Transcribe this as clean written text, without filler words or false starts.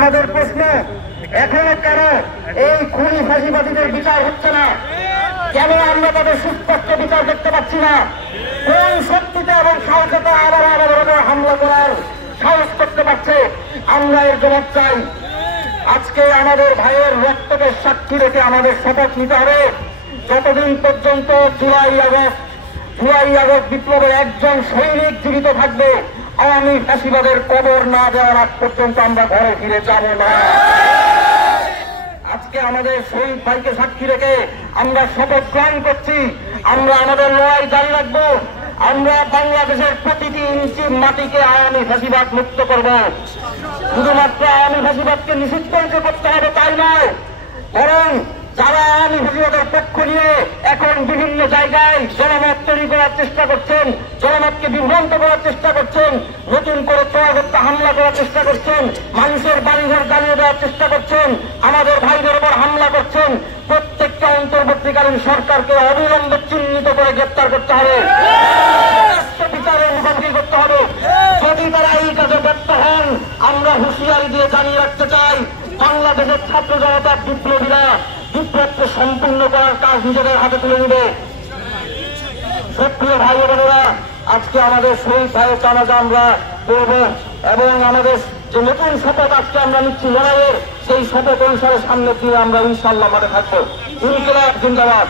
আমাদের প্রশ্ন, এখনো কেন এই খুনি ফাঁসিবাদীদের বিচার হচ্ছে না? কেন আমরা তাদের সুস্পষ্ট বিচার দেখতে পাচ্ছি না? কোন শক্তিতে এবং সাহসতা আবার আমাদের উপর হামলা করার সাহস করতে পারছে? আমরা এর জবাব চাই। আজকে আমাদের ভাইয়ের রক্তকে সাক্ষী রেখে আমাদের শপথ নিতে হবে, যতদিন পর্যন্ত জুলাই আগস্ট বিপ্লবের একজন সৈনিক জীবিত থাকবে, আওয়ামী ফাঁসিবাদের কবর না দেওয়ার আগ পর্যন্ত আমরা ঘরে ফিরে যাব না। আজকে আমাদের শহীদ ভাইকে সাক্ষী রেখে আমরা শপথ গ্রহণ করছি, আমরা আমাদের লড়াই জারি রাখবো। আমরা বাংলাদেশের প্রতিটি ইঞ্চি মাটিকে আওয়ামী ফাঁসিবাদ মুক্ত করব। শুধুমাত্র আওয়ামী ফাঁসিবাদকে নিষিদ্ধ করতে হবে তাই নয়, বরং যারা আওয়ামী ফাঁসিবাদের পক্ষ নিয়ে এখন বিভিন্ন জায়গায় জনমত তৈরি করার চেষ্টা করছেন, জনমতকে বিভ্রান্ত করার চেষ্টা করছেন, নতুন করে চোরাগত্যা হামলা করার চেষ্টা করছেন, মানুষের বাড়িঘর জ্বালিয়ে দেওয়ার চেষ্টা করছেন, আমাদের ভাইদের উপর হামলা করছেন, প্রত্যেকটা অন্তর্বর্তীকালীন সরকারকে অবিলম্বে চিহ্নিত করে গ্রেপ্তার করতে হবে, বিচারের মুখোমুখি করতে হবে। যদি তারা এই কাজে ব্যর্থ হন, আমরা হুঁশিয়ারি দিয়ে জানিয়ে রাখতে চাই, বাংলাদেশের ছাত্র জনতার বিপ্লবীরা বিপ্লবকে সম্পূর্ণ করার কাজ নিজেদের হাতে তুলে নেবে। সক্রিয় ভাই বোনেরা, আজকে আমাদের শহীদ ভাইয়ের জানাজা আমরা করব এবং আমাদের যে নতুন শপথ আজকে আমরা নিচ্ছি লড়াইয়ের, সেই শপথ অনুসারে সামনের দিনে আমরা ইনশাআল্লাহ মাঠে থাকবো। ইনকিলাব জিন্দাবাদ।